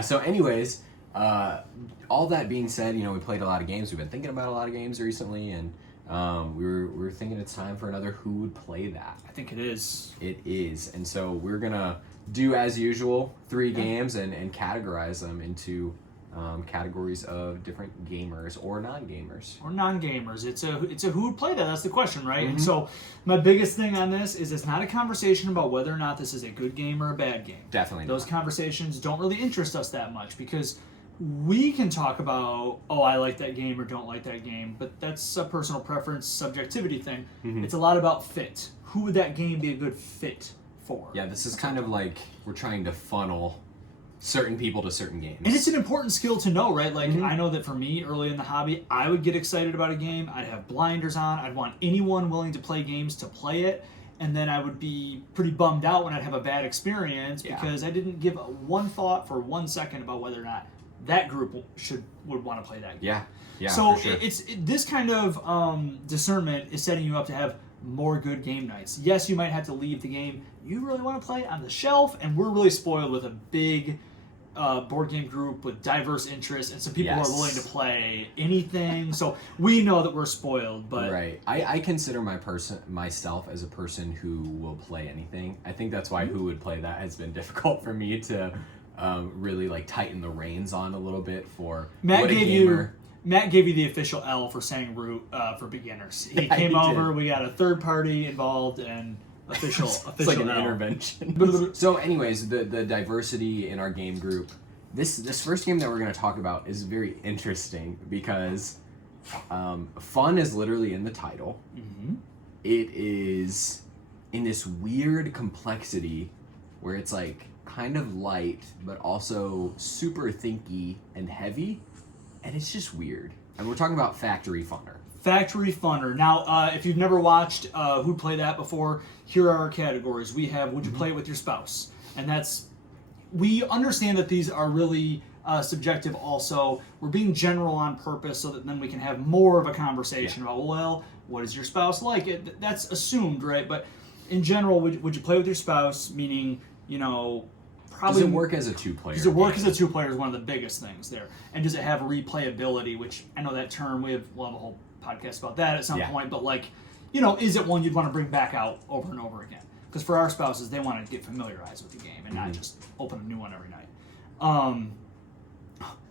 So anyways, all that being said, we played a lot of games. We've been thinking about a lot of games recently, and we were thinking it's time for another Who Would Play That. I think it is. It is. And so we're going to do, as usual, 3 games and categorize them into categories of different gamers or non-gamers. It's a who would play that. That's the question, right? And so my biggest thing on this is it's not a conversation about whether or not this is a good game or a bad game. Definitely Those conversations don't really interest us that much because we can talk about, I like that game or don't like that game, but that's a personal preference, subjectivity thing. It's a lot about fit. Who would that game be a good fit for? Yeah, this is kind of like we're trying to funnel certain people to certain games. And it's an important skill to know, right? Like, I know that for me, early in the hobby, I would get excited about a game. I'd have blinders on. I'd want anyone willing to play games to play it. And then I would be pretty bummed out when I'd have a bad experience because I didn't give one thought for 1 second about whether or not that group would want to play that game. Yeah. So for sure. This kind of discernment is setting you up to have more good game nights. Yes, you might have to leave the game you really want to play on the shelf, and we're really spoiled with a big board game group with diverse interests, and some people who are willing to play anything. So we know that we're spoiled, but right. I consider myself as a person who will play anything. I think that's why Who Would Play That has been difficult for me to really like tighten the reins on a little bit for Matt gave you the official L for saying root for beginners. He came over. We got a third party involved and official. It's like an L. intervention. So, anyways, the diversity in our game group. This first game that we're going to talk about is very interesting because fun is literally in the title. It is in this weird complexity where it's like kind of light but also super thinky and heavy, and it's just weird. And we're talking about Factory Funner. Factory Funner. Now, if you've never watched Who'd Play That before, here are our categories. We have Would You Play It With Your Spouse? And we understand that these are really subjective also. We're being general on purpose so that then we can have more of a conversation about, what is your spouse like? That's assumed, right? But in general, would you play with your spouse? Meaning, probably... Does it work as a 2-player? Does it work as a 2-player is one of the biggest things there. And does it have replayability, which I know that term, we'll have a whole podcast about that at some point, but is it one you'd want to bring back out over and over again? Because for our spouses, they want to get familiarized with the game and not just open a new one every night.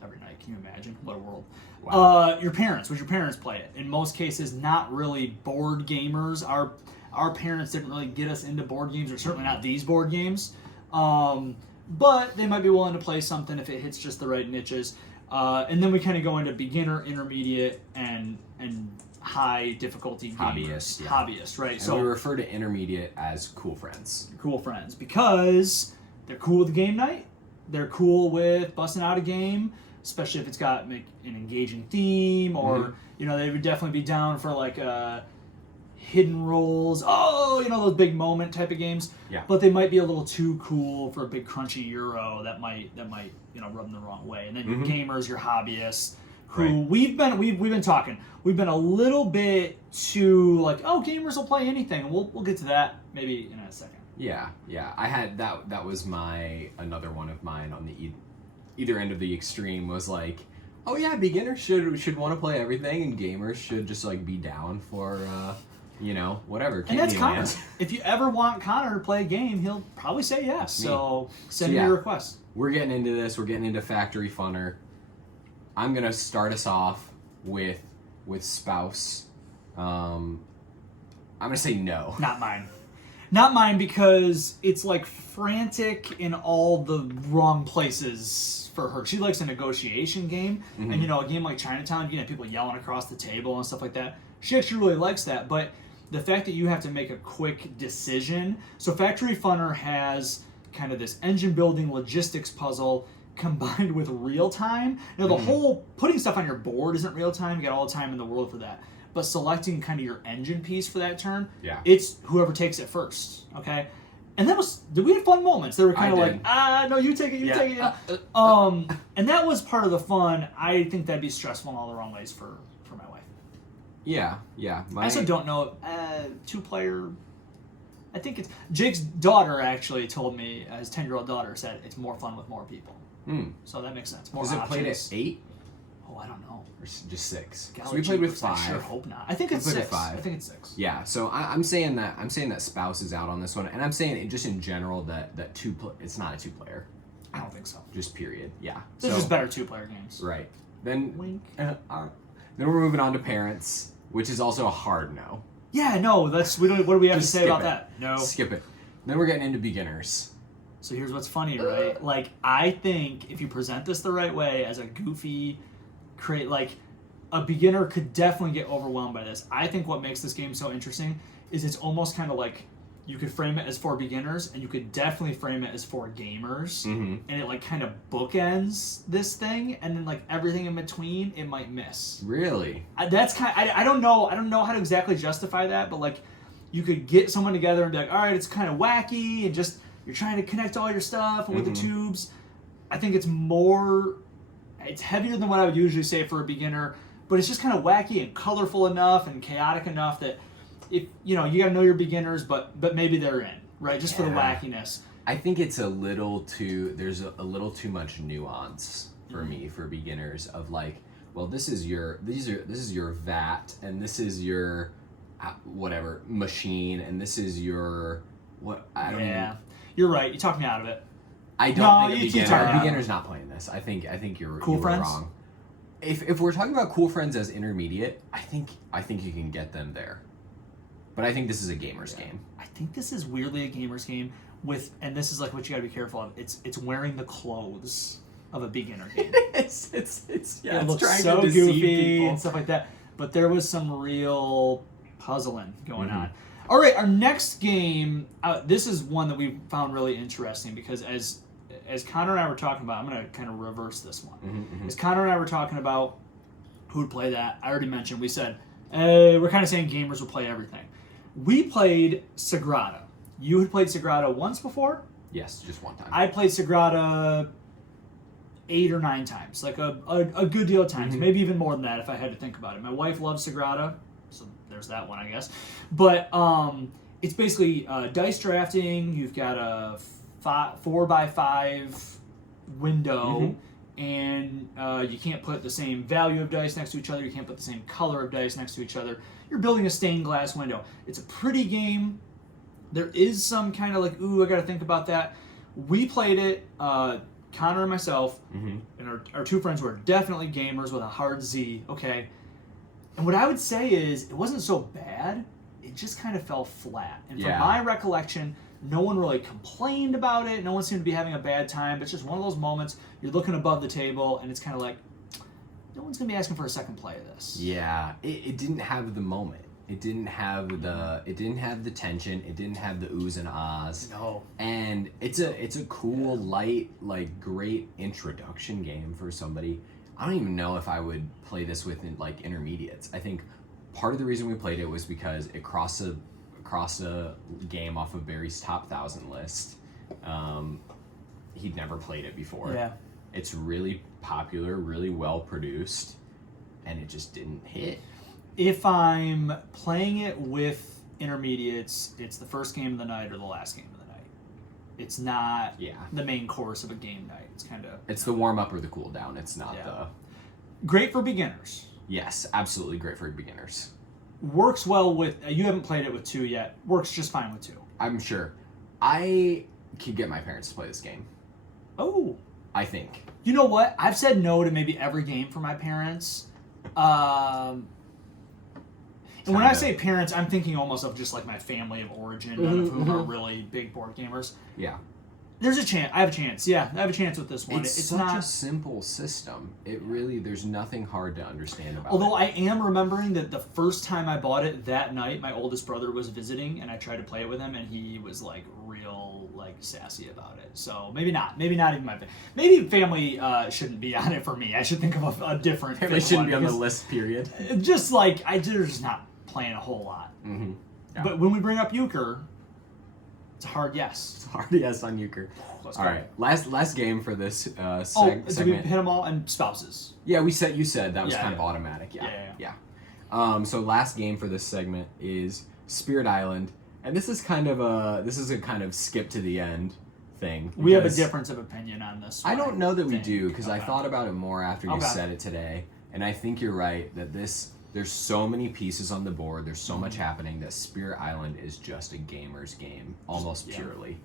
Every night, can you imagine? What a world. Wow. Would your parents play it? In most cases, not really board gamers. Our parents didn't really get us into board games, or certainly not these board games. But they might be willing to play something if it hits just the right niches. And then we kind of go into beginner, intermediate, and high difficulty gamers. Hobbyist, right? And we refer to intermediate as cool friends. Cool friends, because they're cool with the game night. They're cool with busting out a game, especially if it's got an engaging theme, or they would definitely be down for like hidden roles. Those big moment type of games. Yeah. But they might be a little too cool for a big crunchy Euro that might rub them the wrong way. And then your gamers, your hobbyists, who we've been talking. We've been a little bit too like, gamers will play anything. We'll get to that maybe in a second. Yeah. I had that was another one of mine on the either end of the extreme was like, beginners should want to play everything, and gamers should just like be down for whatever. And that's Connor. If you ever want Connor to play a game, he'll probably say yes. So send me your request. We're getting into this. We're getting into Factory Funner. I'm gonna start us off with spouse. I'm gonna say no. Not mine, because it's like frantic in all the wrong places for her. She likes a negotiation game, and a game like Chinatown, you can have people yelling across the table and stuff like that. She actually really likes that, but the fact that you have to make a quick decision. So Factory Funner has kind of this engine building logistics puzzle combined with real time. Now the whole putting stuff on your board isn't real time. You got all the time in the world for that. But selecting kind of your engine piece for that turn, it's whoever takes it first. Okay, and we had fun moments. They were kind of like, no, you take it, take it. And that was part of the fun. I think that'd be stressful in all the wrong ways for my wife. Yeah. I also don't know 2-player. I think it's Jake's daughter actually told me, his 10-year-old daughter said it's more fun with more people. So that makes sense. More Is it played at options. 8 Oh, I don't know. or just 6? Golly So we played with jeepers, I 5. sure hope not. I think it's played with 6. 5. I think it's 6. Yeah, so I'm saying that spouse is out on this one, and I'm saying it just in general that it's not a 2-player, I don't think so. just period. Yeah, There's just better 2-player games. right. Then Wink. then we're moving on to parents, which is also a hard no. Yeah, no, what do we have Just to say skip about it. that? No. Skip it. Then we're getting into beginners. So here's what's funny, right? Like, I think if you present this the right way as a goofy, a beginner could definitely get overwhelmed by this. I think what makes this game so interesting is it's almost kind of like you could frame it as for beginners, and you could definitely frame it as for gamers, and it like kind of bookends this thing, and then like everything in between, it might miss. Really? I don't know how to exactly justify that, but like you could get someone together and be like, all right, it's kind of wacky, and just you're trying to connect all your stuff with the tubes. I think it's heavier than what I would usually say for a beginner, but it's just kind of wacky and colorful enough and chaotic enough that if you got to know your beginners, but maybe they're in, right? Just for the wackiness. I think it's there's a little too much nuance for me for beginners of like, well, this is your vat, and this is your whatever machine, and this is your what I don't even. You're right. You talked me out of it. I don't think a beginner's not playing this. I think you're Cool Friends? wrong. If we're talking about Cool Friends as intermediate, I think you can get them there. But I think this is a gamer's game. I think this is weirdly a gamer's game and this is like what you got to be careful of. It's wearing the clothes of a beginner game. It's it looks trying so to deceive goofy people. and stuff like that. But there was some real puzzling going on. All right, our next game. This is one that we found really interesting because as Connor and I were talking about, I'm going to kind of reverse this one. As Connor and I were talking about who'd play that, I already mentioned. We said we're kind of saying gamers will play everything. We played Sagrada. You had played Sagrada once before? Yes, just one time. I played Sagrada 8 or 9 times, like a good deal of times, maybe even more than that if I had to think about it. My wife loves Sagrada, so there's that one, I guess. But it's basically dice drafting. You've got a 4x5 window, and you can't put the same value of dice next to each other. You can't put the same color of dice next to each other. You're building a stained glass window. It's a pretty game. There is some kind of like, I got to think about that. We played it, Connor and myself, and our 2 friends were definitely gamers with a hard Z, okay? And what I would say is, it wasn't so bad, it just kind of fell flat. And from my recollection, no one really complained about it, no one seemed to be having a bad time, but it's just one of those moments, you're looking above the table, and it's kind of like, no one's going to be asking for a second play of this. Yeah, it didn't have the moment. It didn't have the tension. It didn't have the oohs and ahs. No. And it's a cool, light, like great introduction game for somebody. I don't even know if I would play this with like intermediates. I think part of the reason we played it was because it crossed a game off of Barry's top 1,000 list. He'd never played it before. Yeah. It's really popular, really well produced, and it just didn't hit. If I'm playing it with intermediates, it's the first game of the night or the last game of the night. It's not the main course of a game night. It's kind of... It's the warm-up or the cool-down. It's not the... Great for beginners. Yes, absolutely great for beginners. Works well with... you haven't played it with 2 yet. Works just fine with 2. I'm sure. I could get my parents to play this game. Oh. I think. You know what? I've said no to maybe every game for my parents. And when I say parents, I'm thinking almost of just like my family of origin, none of whom are really big board gamers. Yeah. There's a chance. I have a chance. Yeah, I have a chance with this one. It's such not a simple system. It really, there's nothing hard to understand about Although it. I am remembering that the first time I bought it that night, my oldest brother was visiting, and I tried to play it with him, and he was like real like sassy about it. So maybe not. Maybe not even my family. Maybe family shouldn't be on it for me. I should think of a different family shouldn't be on the list, period. Just like, they're just not playing a whole lot. Mm-hmm. Yeah. But when we bring up euchre, it's a hard yes. It's a hard yes on euchre. All right, last game for this segment. Did we hit them all? And spouses. Yeah, you said that was kind of automatic. Yeah. So last game for this segment is Spirit Island, and this is a kind of skip to the end thing. We have a because difference of opinion on this. I don't know that we thing. do, because I Okay. thought about it more after you Okay. said it today, and I think you're right that there's so many pieces on the board, there's so much happening that Spirit Island is just a gamer's game, almost Yeah. purely.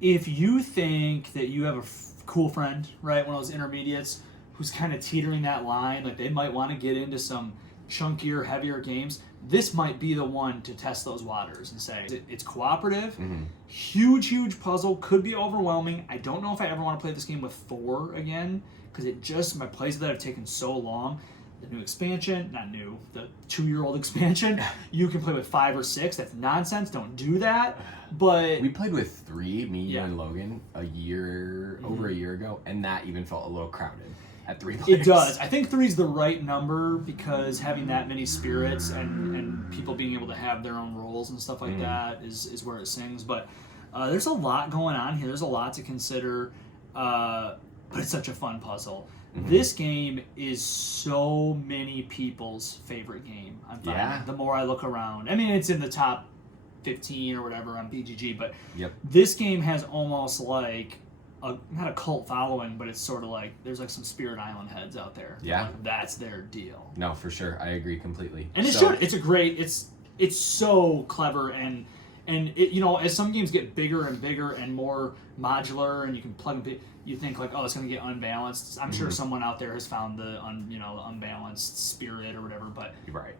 If you think that you have a cool friend, right, one of those intermediates who's kind of teetering that line, like they might want to get into some chunkier, heavier games, this might be the one to test those waters and say it's cooperative, huge puzzle, could be overwhelming. I don't know if I ever want to play this game with 4 again, because my plays that have taken so long. The new expansion, not new, the 2-year-old expansion, you can play with 5 or 6. That's nonsense. Don't do that. But We played with 3, me, you, Yeah. and Logan, over a year ago, and that even felt a little crowded at 3 it players. does. I think 3 is the right number, because having that many spirits and people being able to have their own roles and stuff like that is where it sings. But there's a lot going on here. There's a lot to consider. But it's such a fun puzzle. This game is so many people's favorite game. I'm finding. Yeah. The more I look around, I mean, it's in the top 15 or whatever on BGG, but Yep. this game has almost like not a cult following, but it's sort of like there's like some Spirit Island heads out there. Yeah. Like, that's their deal. No, for sure. I agree completely. And it So- should. It's a great. It's so clever, and it, as some games get bigger and bigger and more modular, and you can plug and you think like, oh, it's going to get unbalanced. I'm sure someone out there has found the unbalanced spirit or whatever, but Right.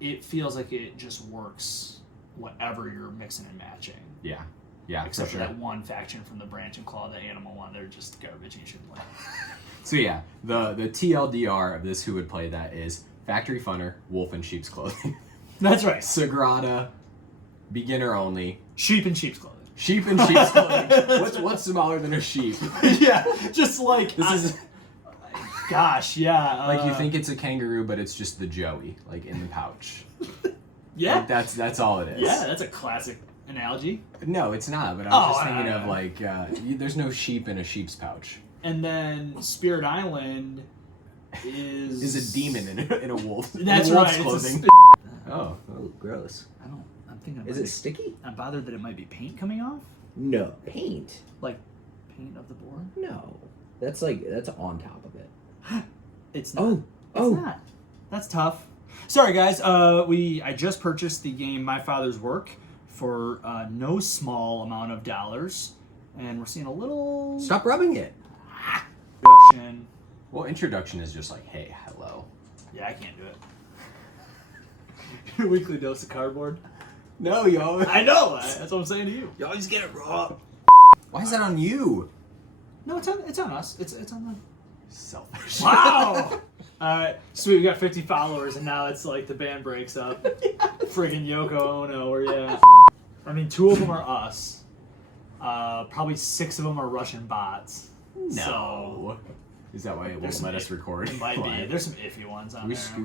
it feels like it just works whatever you're mixing and matching. Yeah. Yeah, Except for sure. that one faction from the Branch and Claw, the animal one, they're just garbage and you shouldn't play. So yeah, the TLDR of this who would play that is Factory Funner, Wolf in Sheep's Clothing. That's right. Sagrada, beginner only. Sheep in sheep's clothing. Sheep in sheep's clothing. What's smaller than a sheep? Yeah, just like This is gosh, yeah. like you think it's a kangaroo, but it's just the Joey, like in the pouch. Yeah, Like, that's all it is. yeah, that's a classic analogy. No, it's not. But I was just Oh, thinking I- of like there's no sheep in a sheep's pouch. And then Spirit Island is Is a demon in a wolf. That's in a wolf's right. clothing. Oh, gross. I'm thinking. Is it sticky? I'm bothered that it might be paint coming off, No. Paint? like paint of the board. No. That's on top of it. It's not. Oh. It's not. That's tough. Sorry, guys. I just purchased the game My Father's Work for no small amount of dollars, and we're seeing a little Stop rubbing it. reduction. Well, introduction is just like, hey, hello. Yeah, I can't do it. Your weekly dose of cardboard. No, yo. I know. That's what I'm saying to you. You always get it raw. Why is that on you? No, it's on us. It's on the. Selfish. Wow. Sweet. We got 50 followers, and now it's like the band breaks up. Friggin' Yoko Ono, where you at? I mean, 2 of them are us. Probably 6 of them are Russian bots. No. So, Is that why it won't There's some let us record? it might be. Live? There's some iffy ones on We there. screwed